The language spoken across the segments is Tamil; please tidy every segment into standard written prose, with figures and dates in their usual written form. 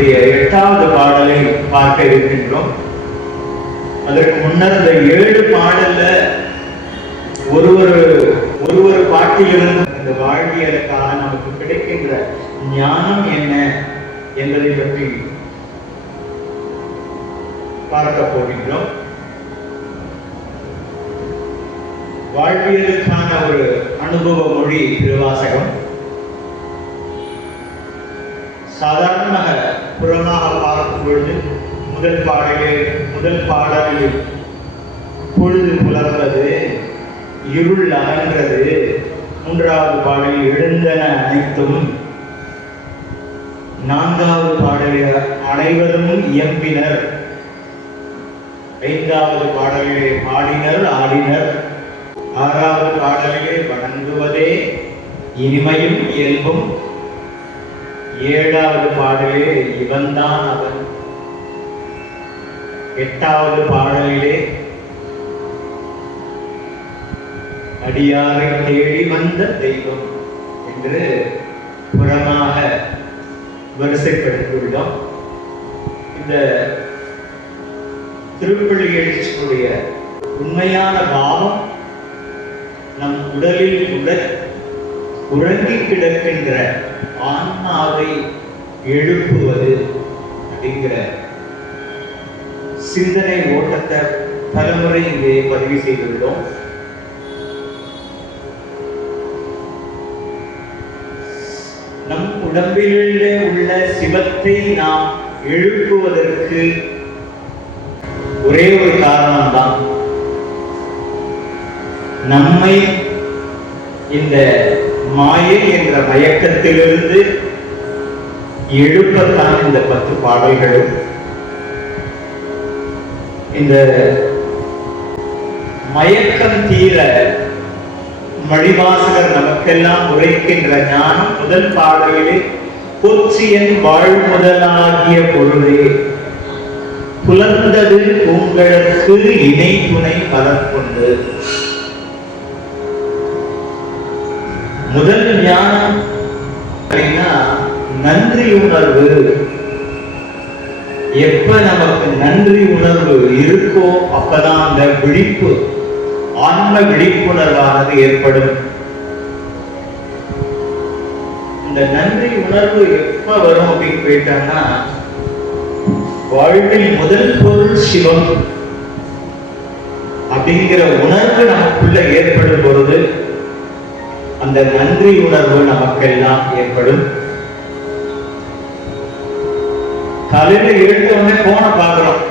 இதனுடைய 8வது பாடலை பார்க்க இருக்கின்றோம். அதற்கு முன்னர் இந்த 7 பாடல்ல ஒரு பாட்டிலிருந்து இந்த வாழ்வியலுக்காக நமக்கு கிடைக்கின்ற ஞானம் என்ன என்பதை பற்றி பார்க்க போகின்றோம். வாழ்வியலுக்கான ஒரு அனுபவ மொழி திருவாசகம். சாதாரணமாக புறமாக பார்க்கும் பொழுது முதல் பாடலில் பொழுது புலர்வது, இருள் அகன்றது, 3வது பாடலில் எழுந்தன அனைத்தும், 4வது பாடலில் அனைவரும் இயம்பினர், 5வது பாடலிலே பாடினர் ஆடினர், 6வது பாடலிலே வணங்குவதே இனிமையும் இயல்பும், 7வது பாடலிலே இவன்தான் அவன், 8வது பாடலிலே அடியாரை தேடி வந்த தெய்வம் என்று புறமாக வரிசைப்படுத்தியுள்ளோம். இந்த திருப்பள்ளி எழுச்சியுடைய உண்மையான பாவம் நம் உடலில் உறங்கி கிடக்கின்ற ஆன்மாவை எழுப்புவது அப்படிங்கிற சிந்தனை ஓட்டத்தை பலமுறை இங்கே பதிவு செய்துள்ளோம். நம் உடம்பிலே உள்ள சிவத்தை நாம் எழுப்புவதற்கு ஒரே ஒரு காரணம்தான், நம்மை இந்த மாயை என்ற மயக்கத்திலிருந்து எழுப்பத்தான் இந்த 10 பாடல்களும். இந்த மயக்கம் தீர மணிவாசகர் நமக்கெல்லாம் உரைக்கின்ற ஞானம் முதல் பாடலிலே கொச்சியன் வாழ்முதலாகிய பொருளே புலர்ந்தது உங்களுக்கு இணை துணை பலர்கொண்டு. முதல் ஞானம் அப்படின்னா நன்றி உணர்வு. எப்ப நமக்கு நன்றி உணர்வு இருக்கோ அப்பதான் அந்த விழிப்பு, ஆன்ம விழிப்புணர்வானது ஏற்படும். இந்த நன்றி உணர்வு எப்ப வரும் அப்படின்னு கேட்டாங்கன்னா, வாழ்வில் முதல் பொருள் சிவம் அப்படிங்கிற உணர்வு நமக்குள்ள ஏற்படும் பொழுது அந்த நன்றி உணர்வு நமக்கெல்லாம் ஏற்படும். காலையில எழுந்தவுடனே போன பார்க்கிறோம்,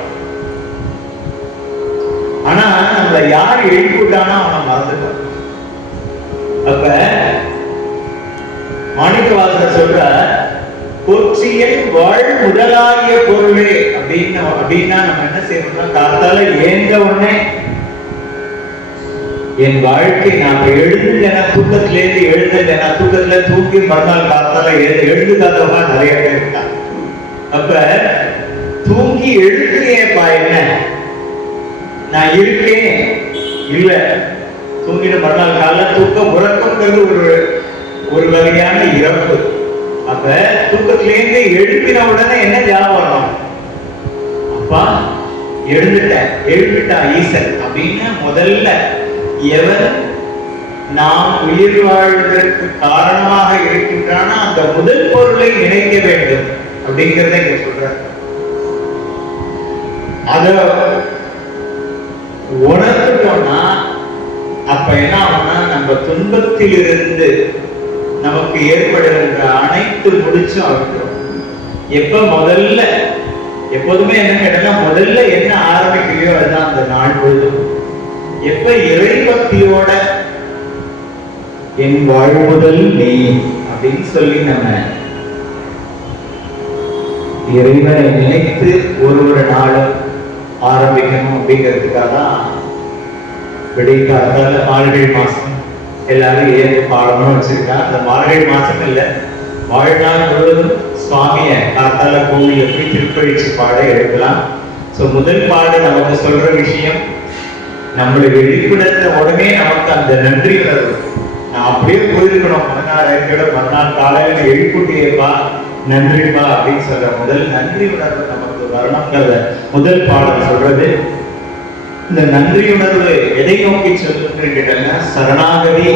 ஆனா நம்மள யார் எழுப்பிட்டானா அவனை மறந்துட்டான். அப்ப மாணிக்கவாசகர் சொல்ற கொச்சியன் வாழ் முதலாகிய பொருளே அப்படின்னா நம்ம என்ன செய்யணும்னா, காத்தால ஏந்த உடனே என் வாழ்க்கை நான் எழுதுனா தூக்கத்திலேருந்து எழுதுனா தூக்கத்துல தூக்கி மறுநாள் காத்தால எழுதுக்காதவா நிறைய பேர் இருக்காங்க. அப்ப தூங்கி எழுதுறியப்பா என்ன, நான் இருக்கேன் இல்ல, தூங்கிட்டு மறுநாள் காலைல தூக்கம் உறக்கம்ங்கிறது ஒரு வகையான இறப்பு. அப்ப தூக்கத்திலேருந்து எழுப்பின உடனே என்ன ஞாபகம், அப்பா எழுப்பிட்டா ஈசன் அப்படின்னு முதல்ல எவன் நாம் உயிர் வாழ்வதற்கு காரணமாக இருக்கின்றான அந்த முதல் பொருளை நினைக்க வேண்டும் அப்படிங்கிறத இங்க சொல்ற. அத உணர்ந்துட்டோம்னா அப்ப என்ன ஆகும்னா, நம்ம துன்பத்தில் இருந்து நமக்கு ஏற்படுகின்ற அனைத்து முடிச்சும் ஆகிடும். எப்போதுமே என்ன கேட்டா, முதல்ல என்ன ஆரம்பிக்கலையோ அதுதான் அந்த நாள் பொழுதும். எப்ப இறை பக்தியோட என் வாழ்வுதல் நீ அப்படின்னு சொல்லி நம்ம இறைவனை நினைத்து ஒரு நாளும் ஆரம்பிக்கணும் அப்படிங்கிறதுக்காக தான் விடைக்கால மார்கழி மாசம் எல்லாரும் ஏற்று பாடணும்னு வச்சிருக்கா. அந்த மார்கழி மாசம் இல்ல, வாழ்நாள் முழுவதும் சுவாமிய காத்தால கோவில போய் திருப்பழிச்சு பாட எடுக்கலாம். முதல் பாடு நமக்கு சொல்ற விஷயம், நம்மளை வெளிப்படுத்த உடனே நமக்கு அந்த நன்றி உணர்வு. நான் அப்படியே போயிருக்கணும், 16 மறுநாள் காலையில எழுப்பிட்டியப்பா, நன்றிப்பா அப்படின்னு சொல்ற முதல் நன்றி உணர்வு நமக்கு வரணுங்கிறத முதல் பாடல் சொல்றது. இந்த நன்றி உணர்வு எதை நோக்கி சொல்லுன்னு கேட்டா சரணாகதி.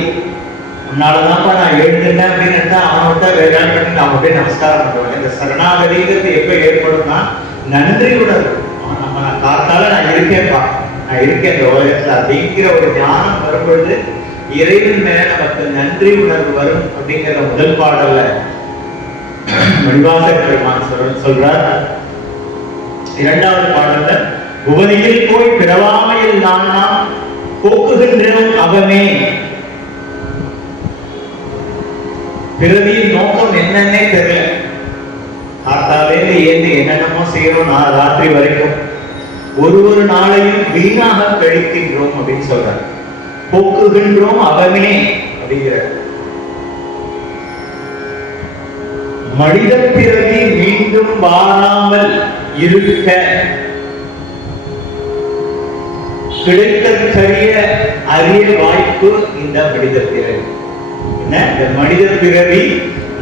உன்னாலதான்ப்பா நான் எழுதுனேன் அப்படின்னு அவன்கிட்ட வேலை பண்ணி நான் அப்படியே நமஸ்காரம் பண்ணுவேன். இந்த சரணாகதிங்கிறது எப்ப ஏற்படும்னா நன்றி உணர்வு. நம்ம காத்தால நான் இருக்கேன்ப்பா, நான் இருக்கேன் இந்த உலகத்துல அப்படிங்கிற ஒரு ஞானம் வரும்பொழுது இறைவன் மேல நமக்கு நன்றி உணர்வு வரும் அப்படிங்கிற முதல் பாடல்ல மணிவாசகர் பெருமான் சொல்றார். இரண்டாவது பாடல்ல புவனியில் போய் பிறவாமையில் நாம் போக்குகின்றோம் அவமே. பிறவியின் நோக்கம் என்னன்னே தெரியல. காத்தாலேருந்து ஏந்து என்னென்னமோ செய்யறோம் ராத்திரி வரைக்கும், ஒரு நாளையும் வீணாக கழிக்கின்றோம் அப்படின்னு சொல்றார். போக்குகின்றோம் அவமே அப்படிங்கிற மனித பிறவி மீண்டும் வாராமல் இருக்க கிடைக்கக்கூடிய அரிய வாய்ப்பு இந்த மனித பிறவி. என்ன இந்த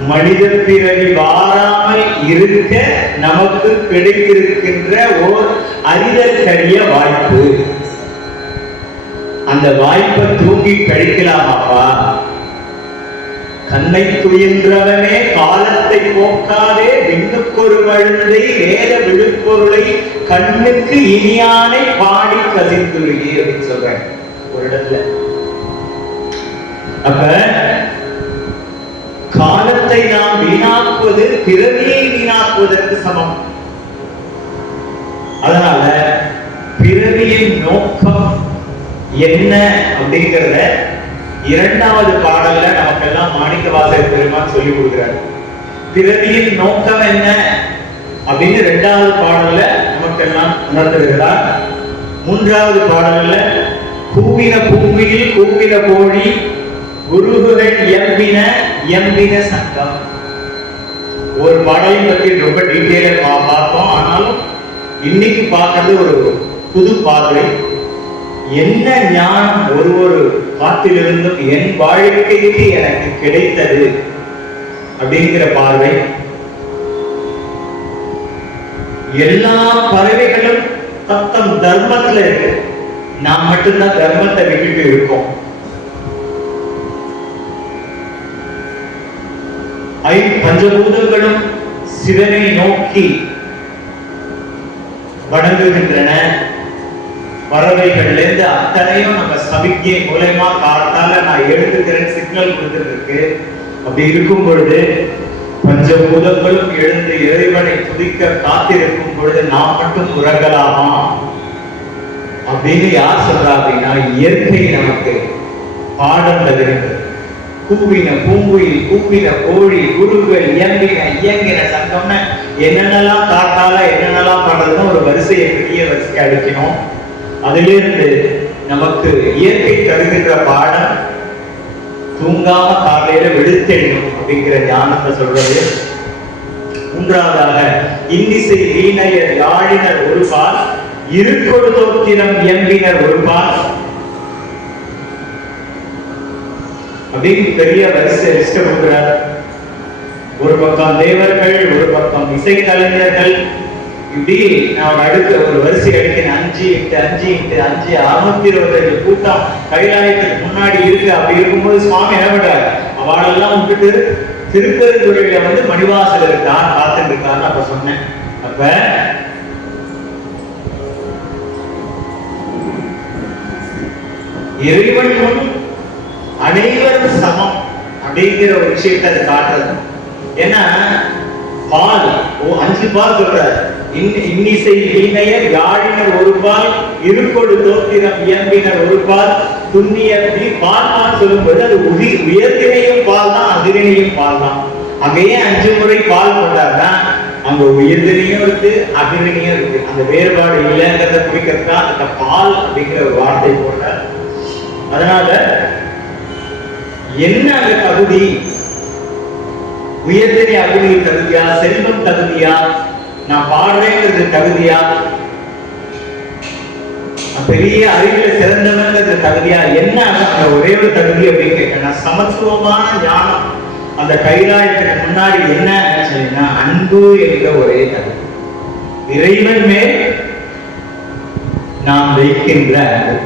மனித பிறவி வாராமல் இருக்க நமக்கு கிடைத்திருக்கின்ற ஓர் அரிதற்கரிய வாய்ப்பு. அந்த வாய்ப்பை தூங்கி கழிக்கலாமாப்பா? கண்ணை துயின்றவனே காலத்தை போக்காதே விண்ணுக்கொரு வழுந்தை வேத விழுப்பொருளை கண்ணுக்கு இனியானை பாடி கசிந்துருகி அப்படின்னு சொல்றேன் ஒரு இடத்துல. அப்ப காலத்தை நாம் வீணாக்குவது பிறவியை வீணாக்குவதற்கு சமம். அதனால பிறவியின் நோக்கம் என்ன அப்படிங்கிறத இரண்டாவது பாடல்ல நமக்கெல்லாம் மாணிக்கவாசகர் பெருமான் சொல்லி கொடுக்கிறார். பிறவியின் நோக்கம் என்ன அப்படின்னு இரண்டாவது பாடல்ல நமக்கெல்லாம் உணர்த்துகிறார். மூன்றாவது பாடல்ல கூவின பூமியில் கூவின கோழி குருகுகள் எம்பின சங்கம். ஒரு பாடலை பற்றி ரொம்ப டீட்டெயிலா பார்த்தோம். ஆனாலும் இன்னைக்கு பார்க்கறது ஒரு புது பார்வை. என்ன ஞானம் ஒரு பாட்டிலிருந்தும் என் வாழ்க்கைக்கு எனக்கு கிடைத்தது அப்படிங்கிற பார்வை. எல்லா பறவைகளும் தத்தம் தர்மத்துல இருக்கு, நாம் மட்டும்தான் தர்மத்தை விட்டுட்டு இருக்கோம். பஞ்சபூதங்களும் சிவனை நோக்கி வணங்குகின்றன. பறவைகள்ல இருந்து அத்தனையும் நம்ம சமிக்ஞை மூலமா காத்தால நான் எழுதுகிறேன் சிக்னல் கொடுத்துருக்கு. அப்படி இருக்கும் பொழுது பஞ்சபூதங்களும் எழுந்து இறைவனை துதிக்க காத்திருக்கும் பொழுது நாம் மட்டும் உறங்கலாமா அப்படின்னு யார் சொல்றா அப்படின்னா இயற்கை நமக்கு பாடம் தருகின்றது. கூவின பூங்குயில் கூவின கோழி குருகுகள் இயங்கின சங்கம்னு என்னென்னலாம் காத்தால என்னென்னலாம் பண்றதுன்னு ஒரு வரிசையை பெரிய வரிசையை அடிக்கணும். அதிலிருந்து நமக்கு இயற்கை தருகின்ற பாடம் தூங்காம காலையில விழுத்தெழும் அப்படிங்கிற ஞானத்தை சொல்றது. மூன்றாவதாக இன்னிசை வீணையர் யாழினர் ஒரு பால் இருக்கொடு தோத்திரம் இயம்பினர் ஒரு பால் அப்படின்னு பெரிய வரிசை லிஸ்ட் கொடுக்கிறார். ஒரு பக்கம் தேவர்கள், ஒரு பக்கம் இசைக்கலைஞர்கள், இப்படி நான் அடுத்த ஒரு வரிசை அடிக்கிறேன். 5 × 5 × 5 625 கூட்டம் கைலாயத்துக்கு முன்னாடி இருக்கு. அப்படி இருக்கும்போது சுவாமி என்ன பண்றாரு? அவளெல்லாம் விட்டுட்டு திருப்பெருந்துறையில வந்து மணிவாசல் இருக்கான் காத்துட்டு இருக்கான்னு அப்ப சொன்னேன். அப்ப இறைவன் முன் அனைவரும் சமம் அப்படிங்கிற ஒரு விஷயத்தை அது காட்டுறது. ஏன்னா பால் 5 பால் சொல்றாரு. இன்னிசை வீணையர் யாழினர் ஒரு பால் இருக்கொடு தோத்திரம் இயம்பினர் ஒரு பால் துண்ணிய பால் சொல்லும்போது அது உயர்தினையும் பால் தான் அதிரினையும் பால் தான். அங்கேயே 5 முறை பால் கொண்டாருன்னா அங்க உயர்தினையும் இருக்கு அதிரினையும் இருக்கு. அந்த வேறுபாடு இல்லைங்கிறத குறிக்கிறதா அந்த பால் அப்படிங்கிற ஒரு வார்த்தை போட்டார். அதனால என்ன அந்த தகுதி? உயர்தினை அகுதி தகுதியா, செல்வம் தகுதியா, நான் பாடுறேங்கிறது தகுதியா, பெரிய அறிவில சிறந்தவங்கிறது தகுதியா? என்ன அந்த ஒரே ஒரு தகுதி அப்படின்னு கேட்டேன். சமத்துவமான ஞானம் அந்த கைலாயத்துக்கு முன்னாடி என்ன சொன்னீங்கன்னா அன்பு என்ற ஒரே தகுதி. இறைவன் மேல் நாம் வைக்கின்ற அன்பு.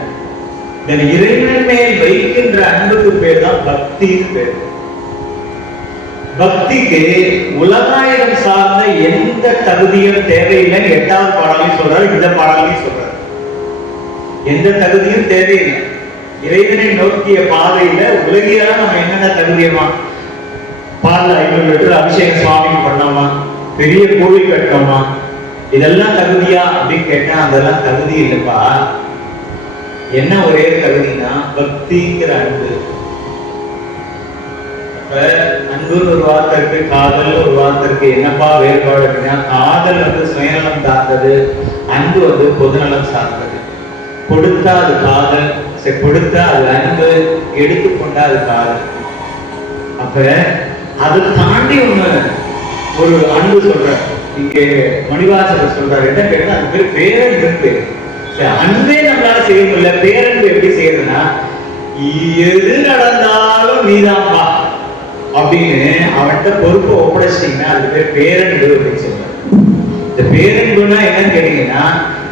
இந்த இறைவன் மேல் வைக்கின்ற அன்புக்கு பேர் தான் பக்தின்னு பேர். பக்திக்கு உலகாயுதம் சார்ந்த எந்த தகுதியும் தேவையில்லை. 8வது பாடலையும் சொல்றாரு, இந்த பாடலையும் சொல்றாரு. எந்த தகுதியும் தேவையில்லை. இறைவனை நோக்கிய பாதையில உலகில நம்ம என்னென்ன தகுதியமா, பால் 500 லிட்டர் அபிஷேகம் சுவாமிக்கு பண்ணோமா, பெரிய கோவில் கட்டோமா, இதெல்லாம் தகுதியா அப்படின்னு கேட்டா அதெல்லாம் தகுதி இல்லைப்பா. என்ன ஒரே தகுதினா பக்திங்கிற அன்பு. அப்ப அன்புன்னு ஒரு வார்த்தை இருக்கு, காதல் ஒரு வார்த்தை இருக்கு. என்னப்பா வேறுபாடு அப்படின்னா, காதல் சுயநலம் சார்ந்தது, அன்பு பொதுநலம் சார்ந்தது. கொடுத்தா அது காதல், கொடுத்தா அது அன்பு, எடுத்துக்கொண்டா அது காதல். அப்ப அதை தாண்டி ஒரு அன்பு சொல்ற. இங்கே மணிவாசகர் சொல்றாரு, என்ன கேட்டா அது பேர் பேரன்பு பேரு. அன்பே நம்மளால செய்ய முடியல, பேரன்பு எப்படி செய்யறதுன்னா எது நடந்தாலும் நீதான்பா அப்படின்னு அவன்கிட்ட பொறுப்பை ஒப்படைச்சிட்டீங்கன்னா அது பேர் பேரன்பு அப்படின்னு சொல்றாரு. இந்த பேரன்புனா என்னன்னு கேட்டீங்கன்னா,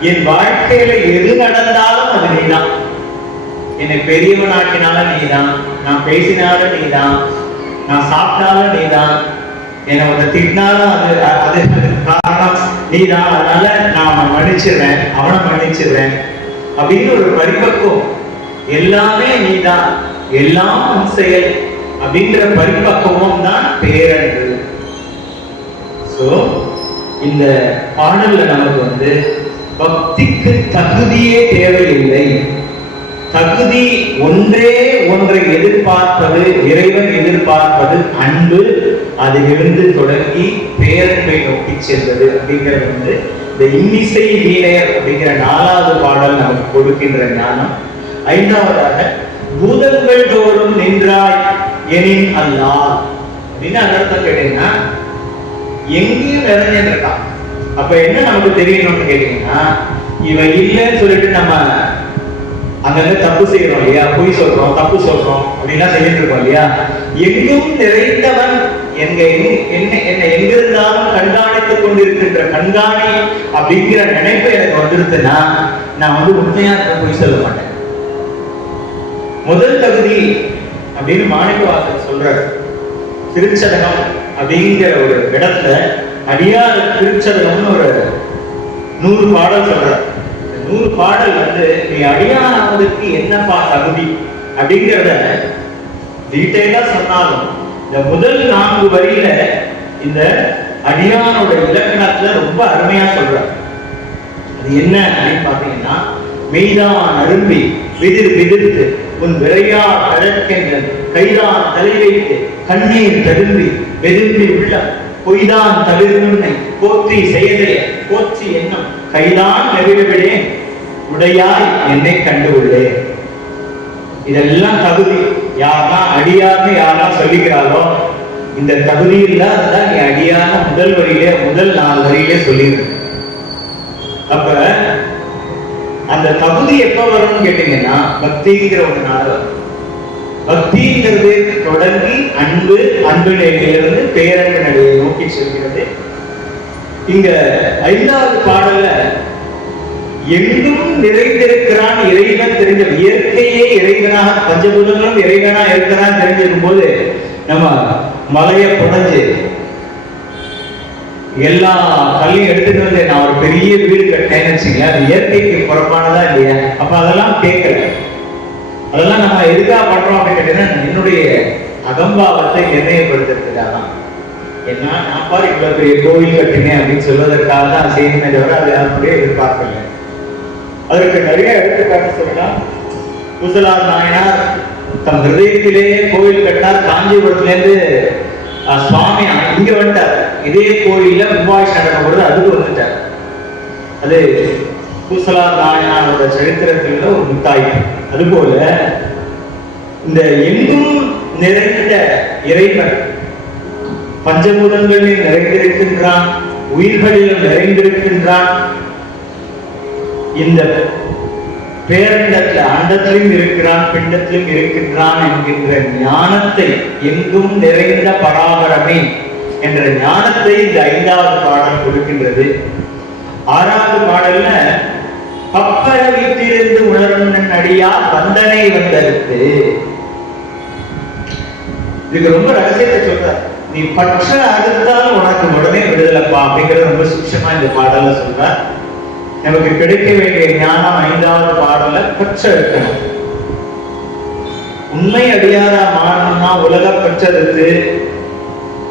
என் வாழ்க்கையில எது நடந்தாலும் அது நீதான். என்னை பெரியவன் ஆக்கினாலும் நீதான், நான் பேசினாலும் நீதான், நான் சாப்பிட்டாலும் நீதான், என்னை ஒருத்த திட்டினாலும் அது காரணம் நீதான். அதனால நான் அவனை மன்னிச்சிடுறேன், அவனை மன்னிச்சிடுறேன் அப்படின்னு ஒரு பரிபக்குவம். எல்லாமே நீதான், எல்லாம் உன் செயல் அப்படின்ற பரிபக்குவம் தான் பேரன்பு. சோ இந்த பாடல்ல நமக்கு பக்திக்கு தகுதியே தேவையில்லை. தகுதி ஒன்றே ஒன்றை எதிர்பார்ப்பது, இறைவன் எதிர்பார்ப்பது அன்பு. அதிலிருந்து தொடங்கி பேரன்பை நோக்கி செல்வது அப்படிங்கிறது இந்த இன்னிசை வீணையர் அப்படிங்கிற 4வது பாடல் நமக்கு கொடுக்கின்ற ஞானம். 5வதாக பூதங்கள் தோறும் நின்றாய் எனின் அல்லாஹ் அப்படின்னு அர்த்தம் கேட்டீங்கன்னா, எங்கேயும் நிறைஞ்சிட்டு இருக்கான். அப்ப என்ன நமக்கு தெரியணும்னு கேட்டீங்கன்னா, இவன் இல்லைன்னு சொல்லிட்டு நம்ம அங்க தப்பு செய்யறோம் இல்லையா, பொய் சொல்றோம், தப்பு சொல்றோம் அப்படின்னா செய்யிட்டு இருக்கோம் இல்லையா. எங்கும் நிறைந்தவன் என்னை எங்கிருந்தாலும் கண்காணித்துக் கொண்டிருக்கின்ற கண்காணி அப்படிங்கிற நினைப்பு எனக்கு வந்துருச்சுன்னா நான் உண்மையா பொய் சொல்ல மாட்டேன். முதல் தகுதி அப்படின்னு மாணிக்கவாசகர் சொல்றாரு. திருச்சதகம் அப்படிங்கிற ஒரு இடத்துல அடியார் திருச்சதகம்னு ஒரு 100 பாடல் சொல்றாரு. 100 பாடல் நீ அடியானவருக்கு என்னப்பா தகுதி அப்படிங்கிறத டீட்டெயிலா சொன்னாலும் இந்த முதல் 4 வரியில இந்த அடியானோட இலக்கணத்துல ரொம்ப அருமையா சொல்றாரு. அது என்ன அப்படின்னு பாத்தீங்கன்னா, மெய்தான் அரும்பி விதிர் விதிர்த்து உன் விரையா கழற்கென்றன் கைதான் தலை வைத்து கண்ணீர் தரும்பி வெதும்பி உள்ளம் பொய்தான் தவிர்முன்னை போற்றி செயலைய போற்றி எண்ணம் கைதான் நெருவிடேன் உடையாய் என்னை கண்டு உள்ளேன். இதெல்லாம் தகுதி. யாரெல்லாம் அடியார்னு யாரெல்லாம் சொல்லிக்கிறாரோ இந்த தகுதி இல்லாதான் நீ அடியான முதல் 4 வரியிலே சொல்லிடு. அப்ப அந்த தகுதி எப்ப வரும்னு கேட்டீங்கன்னா, பக்திங்கிற ஒரு நாள் வரும். பக்திங்கிறது தொடங்கி அன்பு, அன்பு நிலையிலிருந்து பேரன்பு நிலையை நோக்கி செல்கிறது. இங்க 5வது பாடல்ல எங்கும் நிறைந்திருக்கிறான் இறைவன் தெரிஞ்ச, இயற்கையே இறைவனாக, பஞ்சபூதங்களும் இறைவனா இருக்கிறான் தெரிஞ்சிருக்கும் போது நம்ம மலையை புனைஞ்சு எல்லா கல்லையும் எடுத்துட்டு வந்து நான் ஒரு பெரிய வீடு கட்டேன்னு வச்சுக்கல, அது இயற்கைக்கு புறப்பானதா இல்லையா? அப்ப அதெல்லாம் கேட்கல. அதெல்லாம் நம்ம எதுக்காக பண்றோம் அப்படின்னு கேட்டீங்கன்னா, என்னுடைய அகம்பாவத்தை நிர்ணயப்படுத்துறதுக்காக. ஏன்னா நான் பாரு இவ்வளவு பெரிய கோவில் கட்டுங்க அப்படின்னு சொல்வதற்காக தான் செய்யணுமே தவிர அது அதனுடைய எதிர்பார்க்கல. அதற்கு நிறைய எடுத்துக்காட்டு சொல்லலாம். குசலார் நாயனார் தம் ஹிருதயத்திலேயே கோவில் கட்டினார். காஞ்சிபுரத்திலேருந்து சுவாமி இங்க வந்துட்டார். இதே கோயில்ல கும்பாபிஷேகம் நடக்கும் பொழுது அதுக்கு வந்துட்டார். அது குசலார் நாயனாரோட சரித்திரத்தில் ஒரு முத்தாய்ப்பு. அதுபோல இந்த எங்கும் நிறைந்த இறைவன் பஞ்சபூதங்களில் நிறைந்திருக்கின்றான், உயிர்களிலும் நிறைந்திருக்கின்றான். இந்த பேரண்டத்துல அண்டத்திலும் இருக்கிறான் பிண்டத்திலும் இருக்கின்றான் என்கின்ற ஞானத்தை, எங்கும் நிறைந்த பராபரமே என்ற ஞானத்தை இந்த 5வது பாடல் கொடுக்கின்றது. 6வது பாடல்ல பப்பர வீட்டிலிருந்து உணரும் நடியா வந்தனை வந்தறுத்து, இதுக்கு ரொம்ப ரகசியத்தை சொல்ற. நீ பற்ற அறுத்தால் உனக்கு உடனே விடுதலைப்பா அப்படிங்கறது ரொம்ப சூட்சமா இந்த பாடல்ல சொல்ற. நமக்கு கிடைக்க வேண்டிய ஞானம் 5வது பாடல்ல பற்ற இருக்கணும். உண்மை அடியாரா மாறணும்னா உலக பற்றறுத்து,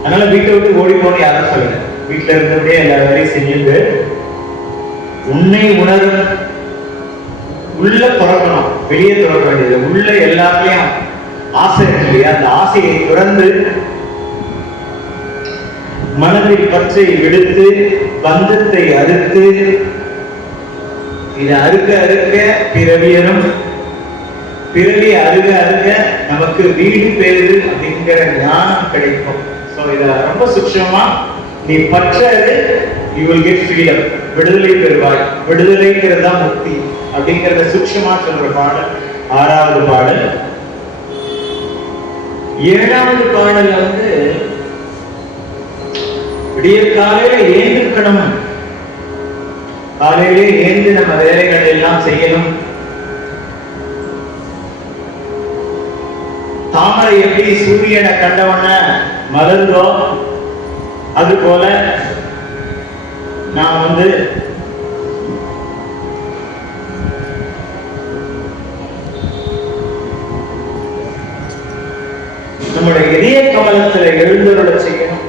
அதனால வீட்டை விட்டு ஓடி போன யாரும் சொல்லுங்க. வீட்டுல இருந்தபடியே எல்லா வேலையும் செஞ்சுட்டு உன்னை உணரும், உள்ள துறக்கணும், வெளியே துறக்க வேண்டியது. உள்ள எல்லாத்தையும் ஆசை இருக்கு இல்லையா, அந்த ஆசையை துறந்து மனதில் பற்றை விடுத்து பந்தத்தை அறுத்து, இதை அறுக்க அறுக்க பிறவியரும், பிறவி அருக அருக நமக்கு வீடு பேரு அப்படிங்கிற ஞானம் கிடைக்கும். சோ இத ரொம்ப சூட்சமா நீ பற்றது, you will get freedom, விடுதலை பெறுவாய். விடுதலைங்கிறது தான் முக்தி அப்படிங்கறத சூட்சமா சொல்ற பாடல் 6வது பாடல். 7வது பாடல்ல விடிய காலையில ஏந்திருக்கணும், காலையிலே ஏந்து நம்ம வேலைகள் எல்லாம் செய்யணும். தாமரை எப்படி சூரியனை கண்டவன மலர்ந்தோ, அது போல நாம் நம்முடைய இதய கமலத்துல எழுந்தருள செய்யணும்.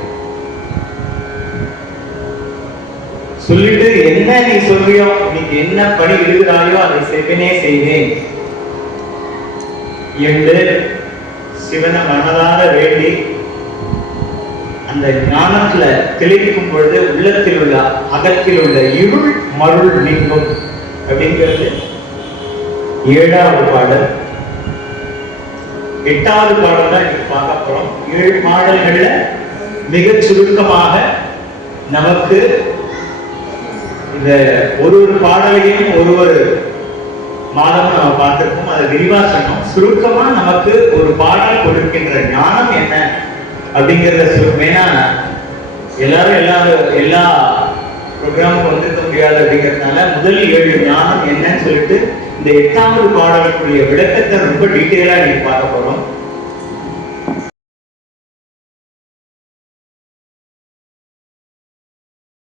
சொல்லிட்டு என்ன நீ சொல்றியோ, இன்னைக்கு என்ன பணி இருக்கிறாயோ அதை செவ்வனே செய்வேன் என்று சிவனை மனதார வேண்டி அந்த ஞானத்துல தெளிக்கும் பொழுது உள்ளத்தில் உள்ள அகத்தில் உள்ள இருள் மருள் நீங்கும் அப்படிங்கிறது 7வது பாடல். 8வது பாடல் தான் இன்னைக்கு பார்க்க போறோம். 7 பாடல்கள்ல மிகச் சுருக்கமாக நமக்கு இந்த ஒரு பாடலையும் ஒரு மாதமும் நம்ம பார்த்திருக்கோம். அதை விரிவா சொன்னோம். சுருக்கமா நமக்கு ஒரு பாடல் கொடுக்கின்ற ஞானம் என்ன அப்படிங்கிறத சொல்லுமேனா, எல்லாரும் எல்லா ப்ரோக்ராமும் வந்துருக்க முடியாது அப்படிங்கிறதுனால முதல் 7 ஞானம் என்னன்னு சொல்லிட்டு இந்த 8வது பாடலுக்குரிய விளக்கத்தை ரொம்ப டீட்டெயிலா நீங்க பார்க்க போறோம்.